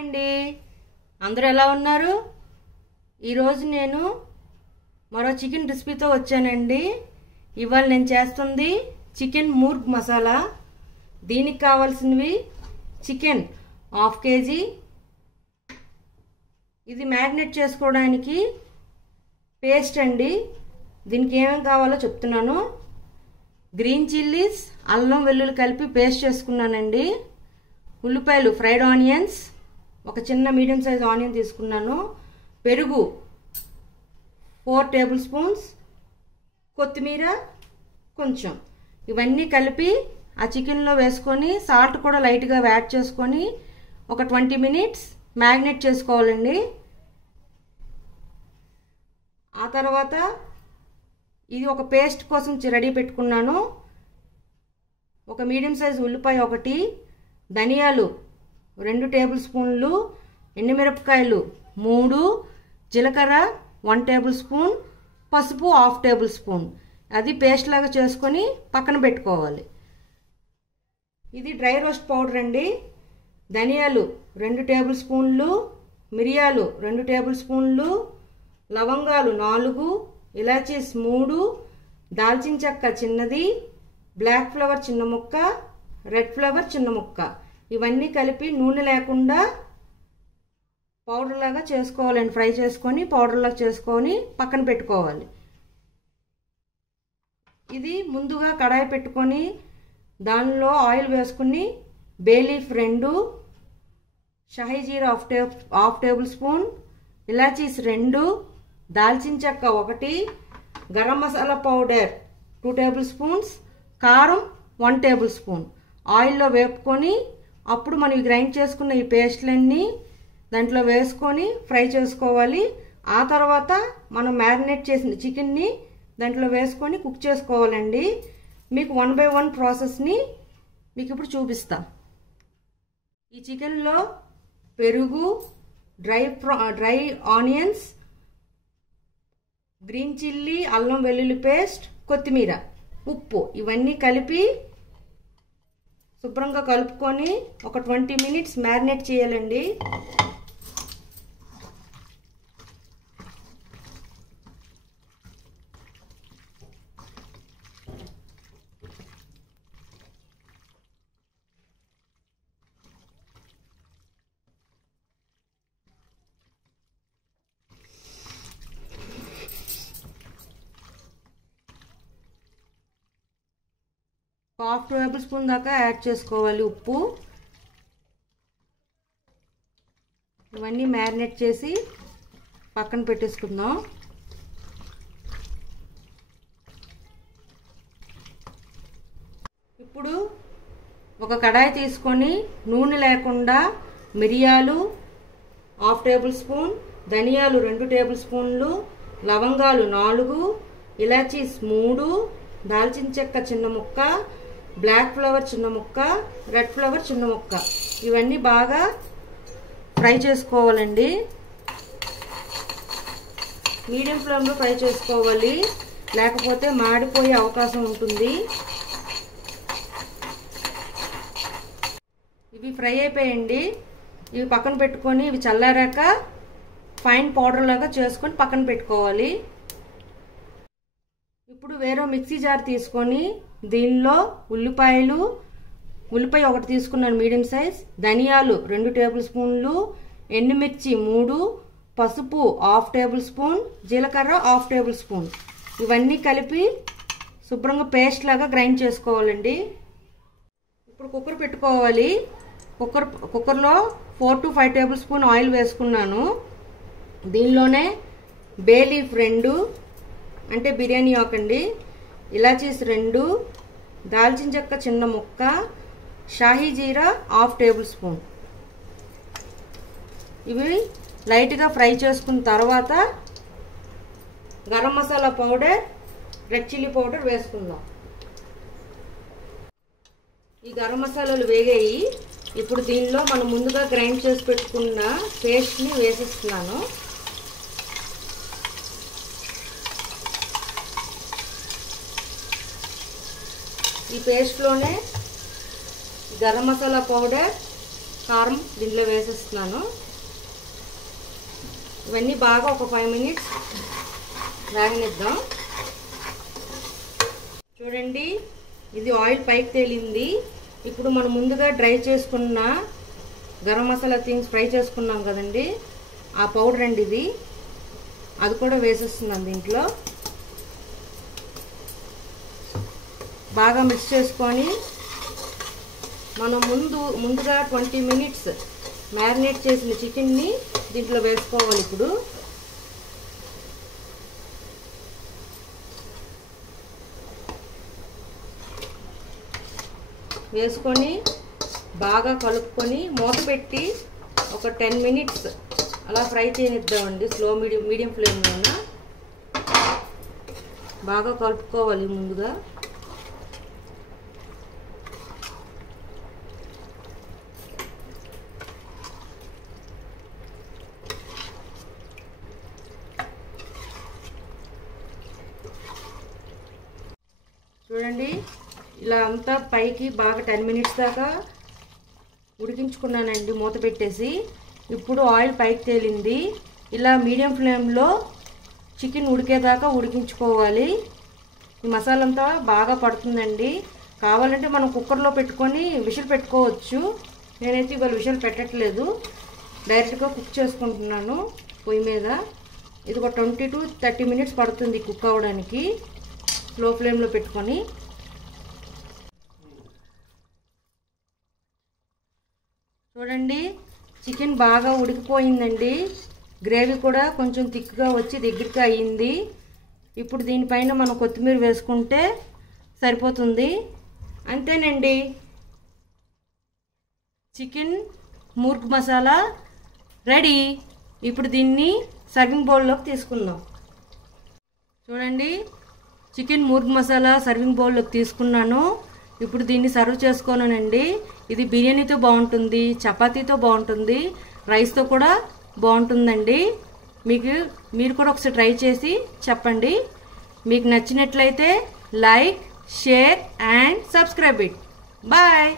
అండి, అందరూ ఎలా ఉన్నారు? ఈరోజు నేను మరో చికెన్ రెసిపీతో వచ్చానండి. ఇవాళ నేను చేస్తుంది చికెన్ మూర్గ్ మసాలా. దీనికి కావాల్సినవి చికెన్ 1/2 kg. ఇది మ్యారినేట్ చేసుకోవడానికి పేస్ట్ అండి. దీనికి ఏమేమి కావాలో చెప్తున్నాను. గ్రీన్ చిల్లీస్, అల్లం వెల్లుల్లి కలిపి పేస్ట్ చేసుకున్నానండి. ఉల్లిపాయలు, ఫ్రైడ్ ఆనియన్స్, ఒక చిన్న మీడియం సైజ్ ఆనియన్ తీసుకున్నాను. పెరుగు 4 టేబుల్ స్పూన్స్, కొత్తిమీర కొంచెం. ఇవన్నీ కలిపి ఆ చికెన్లో వేసుకొని సాల్ట్ కూడా లైట్గా యాడ్ చేసుకొని ఒక 20 minutes మ్యారినేట్ చేసుకోవాలండి. ఆ తర్వాత ఇది ఒక పేస్ట్ కోసం రెడీ పెట్టుకున్నాను. ఒక మీడియం సైజ్ ఉల్లిపాయ ఒకటి, ధనియాలు 2 టేబుల్ స్పూన్లు, ఎండుమిరపకాయలు 3, జీలకర్ర 1 టేబుల్ స్పూన్, పసుపు 1/2 టేబుల్ స్పూన్. అది పేస్ట్ లాగా చేసుకొని పక్కన పెట్టుకోవాలి. ఇది డ్రై రోస్ట్ పౌడర్ అండి. ధనియాలు 2 టేబుల్ స్పూన్లు, మిరియాలు 2 టేబుల్ స్పూన్లు, లవంగాలు 4, ఇలాచీస్ 3, దాల్చిన చెక్క చిన్నది, బ్లాక్ ఫ్లవర్ చిన్న ముక్క, రెడ్ ఫ్లవర్ చిన్న ముక్క. ఇవన్నీ కలిపి నూనె లేకుండా పౌడర్ లాగా చేసుకోవాలండి. ఫ్రై చేసుకొని పౌడర్ లాగా చేసుకొని పక్కన పెట్టుకోవాలి. ఇది ముందుగా కడాయి పెట్టుకొని దానిలో ఆయిల్ వేసుకుని బే లీఫ్ 2, షాహీ జీరా 1/2 టేబుల్ స్పూన్, ఇలాచీస్ 2, దాల్చిన చెక్క 1, garam masala powder 2 table spoons, కారం 1 టేబుల్ స్పూన్ ఆయిల్లో వేపుకొని అప్పుడు మనం గ్రైండ్ చేసుకున్న ఈ పేస్ట్లన్నీ దాంట్లో వేసుకొని ఫ్రై చేసుకోవాలి. ఆ తర్వాత మనం మ్యారినేట్ చేసిన చికెన్ని దాంట్లో వేసుకొని కుక్ చేసుకోవాలండి. మీకు 1 by 1 ప్రాసెస్ని మీకు ఇప్పుడు చూపిస్తా. ఈ చికెన్లో పెరుగు, డ్రై ఆనియన్స్, గ్రీన్ చిల్లీ, అల్లం వెల్లుల్లి పేస్ట్, కొత్తిమీర, ఉప్పు ఇవన్నీ కలిపి శుభ్రంగా కలుపుకొని ఒక 20 minutes మ్యారినేట్ చేయాలండి. ఒక 1/2 టేబుల్ స్పూన్ దాకా యాడ్ చేసుకోవాలి ఉప్పు. ఇవన్నీ మ్యారినేట్ చేసి పక్కన పెట్టేసుకుందాం. ఇప్పుడు ఒక కడాయి తీసుకొని నూనె లేకుండా మిరియాలు 1/2 టేబుల్ స్పూన్, ధనియాలు 2 టేబుల్ స్పూన్లు, లవంగాలు 4, ఇలాచీస్ 3, దాల్చిన చెక్క చిన్న ముక్క, బ్లాక్ ఫ్లవర్ చిన్న ముక్క, రెడ్ ఫ్లవర్ చిన్న ముక్క. ఇవన్నీ బాగా ఫ్రై చేసుకోవాలండి. మీడియం ఫ్లేమ్లో ఫ్రై చేసుకోవాలి, లేకపోతే మాడిపోయే అవకాశం ఉంటుంది. ఇవి ఫ్రై అయిపోయండి. ఇవి పక్కన పెట్టుకొని ఇవి చల్లారాక ఫైన్ పౌడర్ లాగా చేసుకొని పక్కన పెట్టుకోవాలి. ఇప్పుడు వేరే మిక్సీ జార్ తీసుకొని దీనిలో ఉల్లిపాయ ఒకటి తీసుకున్నాను మీడియం సైజ్, ధనియాలు 2 టేబుల్ స్పూన్లు, ఎండుమిర్చి 3, పసుపు 1/2 టేబుల్ స్పూన్, జీలకర్ర 1/2 టేబుల్ స్పూన్. ఇవన్నీ కలిపి శుభ్రంగా పేస్ట్ లాగా గ్రైండ్ చేసుకోవాలండి. ఇప్పుడు కుక్కర్ పెట్టుకోవాలి. కుక్కర్లో 4 to 5 టేబుల్ స్పూన్ ఆయిల్ వేసుకున్నాను. దీనిలోనే బే లీఫ్ 2 అంటే బిర్యానీ ఆకండి, ఇలాచీస్ 2, దాల్చిన చెక్క చిన్న ముక్క, షాహీ జీరా 1/2 టేబుల్ స్పూన్. ఇవి లైట్గా ఫ్రై చేసుకున్న తర్వాత garam masala powder, red chilli powder వేసుకుందాం. ఈ గరం మసాలాలు వేగాయి. ఇప్పుడు దీనిలో మనం ముందుగా గ్రైండ్ చేసి పెట్టుకున్న పేస్ట్ని వేసేస్తున్నాను. ఈ పేస్ట్లోనే గరం మసాలా పౌడర్, కారం దీంట్లో వేసేస్తున్నాను. ఇవన్నీ బాగా ఒక 5 మినిట్స్ వేగనిద్దాం. చూడండి, ఇది ఆయిల్ పైకి తేలింది. ఇప్పుడు మనం ముందుగా డ్రై చేసుకున్న గరం మసాలా థింగ్స్ ఫ్రై చేసుకున్నాం కదండి, ఆ పౌడర్ అండి ఇది. అది కూడా వేసేస్తున్నాం దీంట్లో. బాగా మిక్స్ చేసుకొని మనం ముందుగా 20 మినిట్స్ మ్యారినేట్ చేసిన చికెన్ని దీంట్లో వేసుకోవాలి. ఇప్పుడు వేసుకొని బాగా కలుపుకొని మూత పెట్టి ఒక 10 మినిట్స్ అలా ఫ్రై చేయనిద్దామండి. స్లో మీడియం ఫ్లేమ్లోన బాగా కలుపుకోవాలి ముందుగా. చూడండి, ఇలా అంతా పైకి బాగా 10 మినిట్స్ దాకా ఉడికించుకున్నానండి మూత పెట్టేసి. ఇప్పుడు ఆయిల్ పైకి తేలింది. ఇలా మీడియం ఫ్లేమ్లో చికెన్ ఉడికేదాకా ఉడికించుకోవాలి. ఈ మసాలా అంతా బాగా పడుతుందండి. కావాలంటే మనం కుక్కర్లో పెట్టుకొని విజిల్ పెట్టుకోవచ్చు. నేనైతే ఇవాళ విజిల్ పెట్టట్లేదు, డైరెక్ట్గా కుక్ చేసుకుంటున్నాను పొయ్యి మీద. ఇది ఒక 20 to 30 మినిట్స్ పడుతుంది కుక్ అవ్వడానికి, స్లో ఫ్లేమ్లో పెట్టుకొని. చూడండి, చికెన్ బాగా ఉడికిపోయిందండి. గ్రేవీ కూడా కొంచెం థిక్గా వచ్చి దగ్గరికి అయ్యింది. ఇప్పుడు దీనిపైన మనం కొత్తిమీర వేసుకుంటే సరిపోతుంది. అంతేనండి, చికెన్ ముర్గ్ మసాలా రెడీ. ఇప్పుడు దీన్ని సర్వింగ్ బౌల్లోకి తీసుకుందాం. చూడండి, చికెన్ ముర్గ్ మసాలా సర్వింగ్ బౌల్లోకి తీసుకున్నాను. ఇప్పుడు దీన్ని సర్వ్ చేసుకోనండి. ఇది బిర్యానీతో బాగుంటుంది, చపాతీతో బాగుంటుంది, రైస్తో కూడా బాగుంటుందండి. మీరు కూడా ఒకసారి ట్రై చేసి చెప్పండి. మీకు నచ్చినట్లయితే like, share and subscribe it. Bye.